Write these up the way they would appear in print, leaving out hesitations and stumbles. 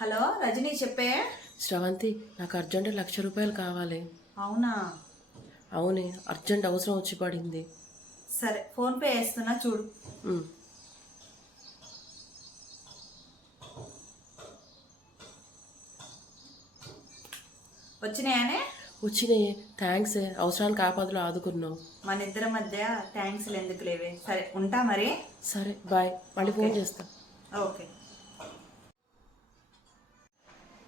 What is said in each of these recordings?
Hello Rajani చెప్పే. శ్రవంతి, నాకు urgent 1,00,000 రూపాయలు కావాలి. అవునా? అవునే, అర్జెంట్ అవసరం వచ్చి పడింది. సరే ఫోన్ పే వేస్తున్నా చూడు. వచ్చినాయనే? వచ్చినాయే, థ్యాంక్స్. అవసరానికి ఆపదలో ఆదుకున్నావు. మన ఇద్దరి మధ్య థ్యాంక్స్లు ఎందుకు లేవే. సరే ఉంటా మరి. సరే బాయ్, మళ్ళీ ఫోన్ చేస్తా. ఓకే.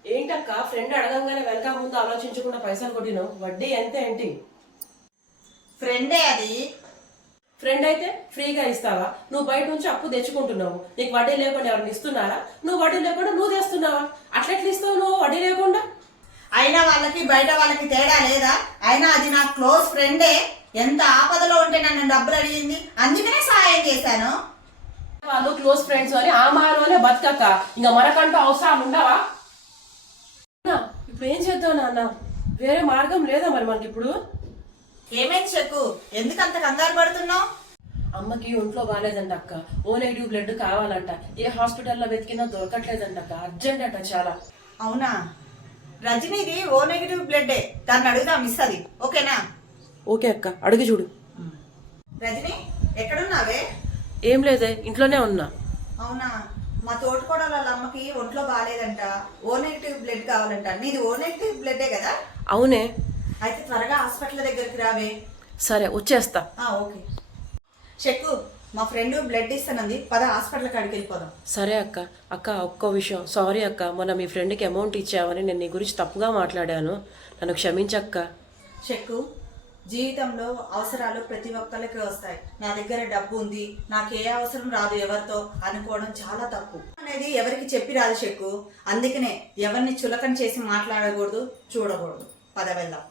ఏంటక్క, ఫ్రెండ్ అడగంగానే వెనక ముందు ఆలోచించకుండా పైసలు కొట్టినావు? వడ్డీ ఎంత ఏంటి? ఫ్రెండే అది. ఫ్రెండ్ అయితే ఫ్రీగా ఇస్తావా? నువ్వు బయట నుంచి అప్పు తెచ్చుకుంటున్నావు, నీకు వడ్డీ లేకుండా ఎవరిని ఇస్తున్నారా? నువ్వు వడ్డీ లేకుండా నువ్వు తెస్తున్నావా? అట్లెట్లు ఇస్తావు నువ్వు వడ్డీ లేకుండా? అయినా వాళ్ళకి బయట వాళ్ళకి తేడా లేదా? అయినా అది నా క్లోజ్ ఫ్రెండే. ఎంత ఆపదలో ఉంటే నన్ను డబ్బులు అడిగింది, అందుకనే సహాయం చేశాను. వాళ్ళు క్లోజ్ ఫ్రెండ్స్ అని ఆ మాలోనే బతకక్క ఇంకా మనకంటూ అవసరాలు ఉండవా? ఇప్పుడు ఏం చేద్దాం నాన్న? వేరే మార్గం లేదా మరి మనకి ఇప్పుడు? ఏమైంది చెక్కు, ఎందుకు అంత కంగారు పడుతున్నావు? అమ్మకి ఒంట్లో బాగాలేదంట అక్క, ఓ నెగిటివ్ బ్లడ్ కావాలంట. ఏ హాస్పిటల్లో వెతికినా దొరకట్లేదంట అక్క, అర్జెంట్ అంట చాలా. అవునా? రజనీది ఓ నెగిటివ్ బ్లడ్, దాన్ని అడుగుదాం ఇస్తుంది. ఓకేనా? ఓకే అక్క, అడిగి చూడు. రజనీ ఎక్కడున్నావే? ఏం లేదే, ఇంట్లోనే ఉన్నా. అవునా? మా తోటకోడల వాళ్ళ అమ్మకి ఒంట్లో బాగాలేదంట, ఓ నెగిటివ్ బ్లడ్ కావాలంట. నీది ఓ నెగిటివ్ బ్లడ్డే కదా? అవునే. అయితే త్వరగా హాస్పిటల్ దగ్గరికి రావే. సరే వచ్చేస్తా. ఓకే. చెక్కు, మా ఫ్రెండ్ బ్లడ్ ఇస్తానంది, పద హాస్పిటల్ కాడికి వెళ్ళిపోదాం. సరే అక్క. అక్క ఒక్క విషయం, సారీ అక్క, మొన్న మీ ఫ్రెండ్కి అమౌంట్ ఇచ్చావని నేను నీ గురించి తప్పుగా మాట్లాడాను, నన్ను క్షమించక్క. చెక్కు, జీవితంలో అవసరాలు ప్రతి ఒక్కరికి వస్తాయి. నా దగ్గర డబ్బు ఉంది, నాకు ఏ అవసరం రాదు ఎవరితో అనుకోవడం చాలా తప్పు. అనేది ఎవరికి చెప్పి రాదు చెక్కు. అందుకనే ఎవరిని చులకన చేసి మాట్లాడకూడదు, చూడకూడదు. పద వెళ్దాం.